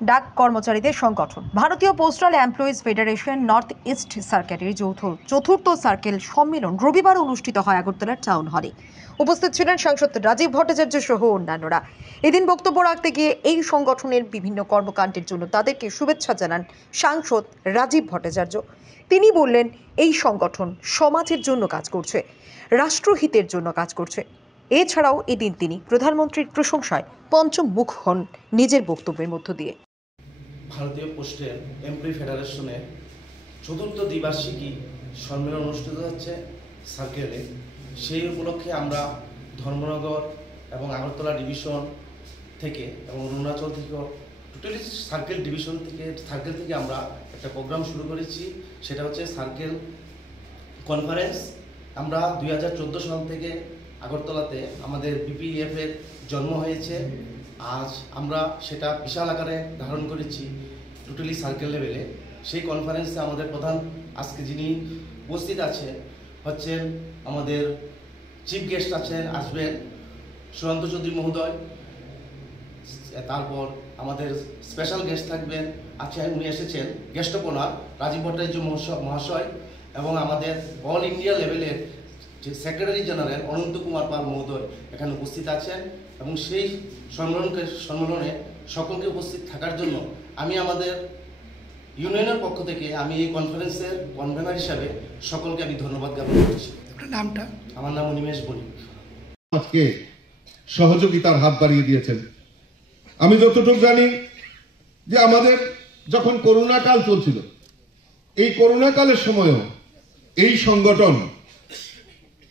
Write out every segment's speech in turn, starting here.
ডাক কর্মচারীদের সংগঠন ভারতীয় postal employees federation north east সার্কেলের চতুর্থ সার্কেল সম্মেলন রবিবার অনুষ্ঠিত হয় আগরতলার টাউন হলে। উপস্থিত ছিলেন সাংসদ রাজীব ভট্টাচার্য সহ অন্যান্যরা। এদিন বক্তব্য রাখতে গিয়ে এই সংগঠনের বিভিন্ন কর্মকাণ্ডের জন্য তাদেরকে শুভেচ্ছা জানান সাংসদ রাজীব ভট্টাচার্য। তিনি বললেন, এই সংগঠন সমাজের জন্য কাজ করছে, রাষ্ট্রহিতের জন্য কাজ করছে। এছাড়াও এদিন তিনি প্রধানমন্ত্রীর প্রশংসায় পঞ্চমুখ হন নিজের বক্তব্যের মধ্য দিয়ে। ভারতীয় পোস্টাল এমপ্লয়ি ফেডারেশনের চতুর্থ দ্বিবার্ষিকী সম্মেলন অনুষ্ঠিত হচ্ছে সার্কেলে। সেই উপলক্ষে আমরা ধর্মনগর এবং আগরতলা ডিভিশন থেকে এবং অরুণাচল থেকে টোটালি সার্কেল থেকে আমরা একটা প্রোগ্রাম শুরু করেছি। সেটা হচ্ছে সার্কেল কনফারেন্স। আমরা 2014 সাল থেকে আগরতলাতে আমাদের BPEF এর জন্ম হয়েছে। আজ আমরা সেটা বিশাল আকারে ধারণ করেছি টোটালি সার্কেল লেভেলে। সেই কনফারেন্সে আমাদের প্রধান আজকে যিনি উপস্থিত আছেন হচ্ছেন আমাদের চিফ গেস্ট আসবেন সুশান্ত চৌধুরী মহোদয়। তারপর আমাদের স্পেশাল গেস্ট থাকবেন, উনি এসেছেন guest of honour Rajiv Bhattacharya মহাশয়, এবং আমাদের অল ইন্ডিয়া লেভেলের যে সেক্রেটারি জেনারেল অনন্ত কুমার পাল মহোদয় এখানে উপস্থিত আছেন। এবং সেই সম্মেলনে সকলকে উপস্থিত থাকার জন্য আমি আমাদের ইউনিয়নের পক্ষ থেকে আমি এই কনফারেন্সের কনভেনার হিসাবে সকলকে আমি ধন্যবাদ জ্ঞাপন করছি। নামটা? আমার নাম অনিমেষ বণিক। আজকে সহযোগিতার হাত বাড়িয়ে দিয়েছেন। আমি যতটুকু জানি যে আমাদের যখন করোনা কাল চলছিল, এই করোনা কালের সময়ও এই সংগঠন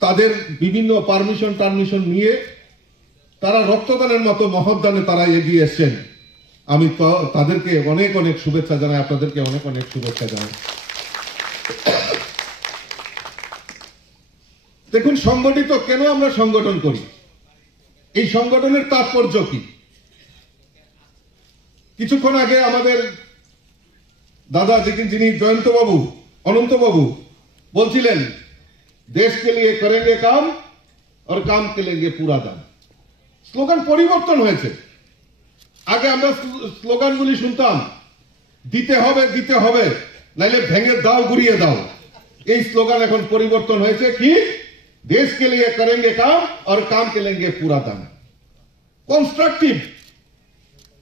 তাদের বিভিন্ন পারমিশন নিয়ে তারা রক্তদানের মতো মহৎদানে তারা এগিয়ে এসছেন। আমি তাদেরকে অনেক অনেক শুভেচ্ছা জানাই, আপনাদেরকে অনেক অনেক শুভেচ্ছা জানাই। দেখুন, সংগঠিত কেন আমরা সংগঠন করি, এই সংগঠনের তাৎপর্য কি? কিছুক্ষণ আগে আমাদের দাদা যিনি অনন্তবাবু বলছিলেন, দেশ কে লিয়ে করেंगे काम और काम के लेंगे पूरा दाम। স্লোগান পরিবর্তন হয়েছে। আগে আমরা স্লোগানগুলি শুনতাম, দিতে হবে নাইলে ভেঙে দাও গুড়িয়ে দাও। এই স্লোগান এখন পরিবর্তন হয়েছে কি, দেশ কে লিয়ে করেंगे काम और काम के लेंगे पूरा दाम। কনস্ট্রাকটিভ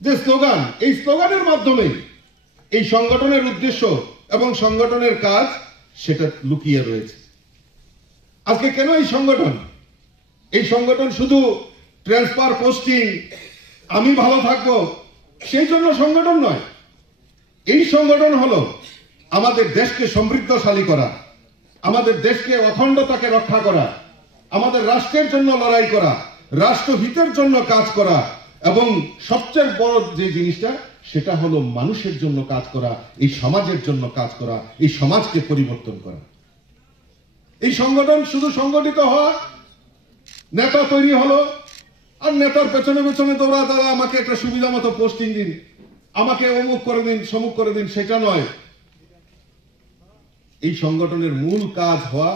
যে স্লোগান, এই স্লোগানের মাধ্যমে এই সংগঠনের উদ্দেশ্য এবং সংগঠনের কাজ সেটা লুকিয়ে রয়েছে। আজকে কেন এই সংগঠন? এই সংগঠন শুধু ট্রান্সফার পোস্টিং, আমি ভালো থাকবো সেই জন্য সংগঠন নয়। এই সংগঠন হলো আমাদের দেশকে সমৃদ্ধশালী করা, আমাদের দেশকে অখণ্ডতাকে রক্ষা করা, আমাদের রাষ্ট্রের জন্য লড়াই করা, রাষ্ট্রহিতের জন্য কাজ করা, এবং সবচেয়ে বড় যে জিনিসটা সেটা হলো মানুষের জন্য কাজ করা, এই সমাজের জন্য কাজ করা, এই সমাজকে পরিবর্তন করা। এই সংগঠন শুধু সংগঠিত হওয়া, নেতা তৈরি হলো আর নেতার পেছনে দৌড়া দাদা আমাকে একটা সুবিধা মতো পোস্টিং দিন, আমাকে অমুক করে দিন সমুক করে দিন, সেটা নয়। এই সংগঠনের মূল কাজ হওয়া,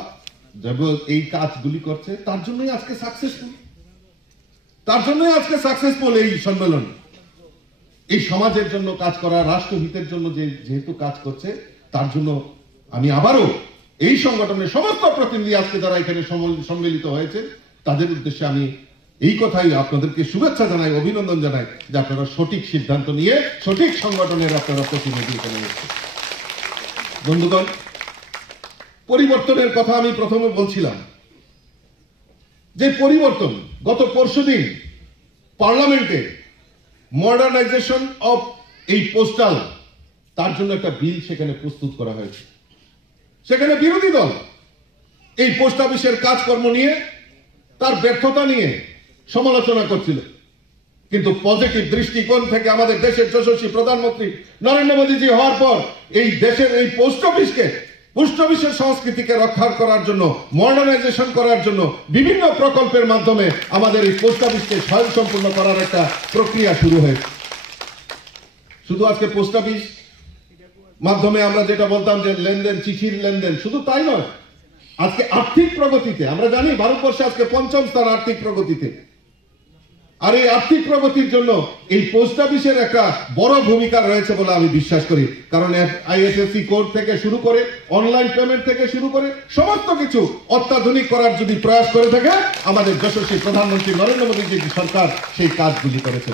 এই কাজগুলি করছে তার জন্যই আজকে সাকসেসফুল এই সম্মেলন। এই সমাজের জন্য কাজ করা, রাষ্ট্রহিতের জন্য যেহেতু কাজ করছে, তার জন্য আমি আবারও এই সংগঠনের সমস্ত প্রতিনিধি আজকে যারা এখানে সম্মিলিত হয়েছে তাদের উদ্দেশ্যে আমি এই কথাই আপনাদেরকে শুভেচ্ছা জানাই, অভিনন্দন জানাই যে আপনারা সঠিক সিদ্ধান্ত নিয়ে সঠিক সংগঠনের আপনারা প্রতিনিধি এখানে এসেছেন। বন্ধুগণ, পরিবর্তনের কথা আমি প্রথমে বলছিলাম যে পরিবর্তন, গত পরশুদিন পার্লামেন্টে মডার্নাইজেশন অফ এই পোস্টাল, তার জন্য একটা বিল সেখানে প্রস্তুত করা হয়েছে। সেখানে বিরোধী দল এই পোস্ট অফিসের কাজকর্ম নিয়ে, তার ব্যর্থতা নিয়ে সমালোচনা করছিল, কিন্তু পজিটিভ দৃষ্টিকোণ থেকে আমাদের দেশের যশস্বী প্রধানমন্ত্রী নরেন্দ্র মোদীজি হওয়ার পর এই দেশের এই পোস্ট অফিসের সংস্কৃতিকে রক্ষা করার জন্য, মডার্নাইজেশন করার জন্য বিভিন্ন প্রকল্পের মাধ্যমে আমাদের এই পোস্ট অফিসকে স্বয়ংসম্পূর্ণ করার একটা প্রক্রিয়া শুরু হয়েছে। শুধু আজকে পোস্ট অফিস মাধ্যমে আমরা যেটা বলতাম যে লেনদেন, চিঠির লেনদেন, শুধু তাই নয়, আজকে আর্থিক প্রগতিতে আমরা জানি ভারতবর্ষে আজকে ৫ম স্থান আর্থিক প্রগতিতে। আর এই আর্থিক প্রগতির জন্য এই পোস্ট অফিসের একটা বড় ভূমিকা রয়েছে বলে আমি বিশ্বাস করি। কারণ আইএফএসসি কোড থেকে শুরু করে অনলাইন পেমেন্ট থেকে শুরু করে সমস্ত কিছু অত্যাধুনিক করার যদি প্রয়াস করে থাকে আমাদের যশস্বী প্রধানমন্ত্রী নরেন্দ্র মোদী সরকার সেই কাজগুলি করেছে।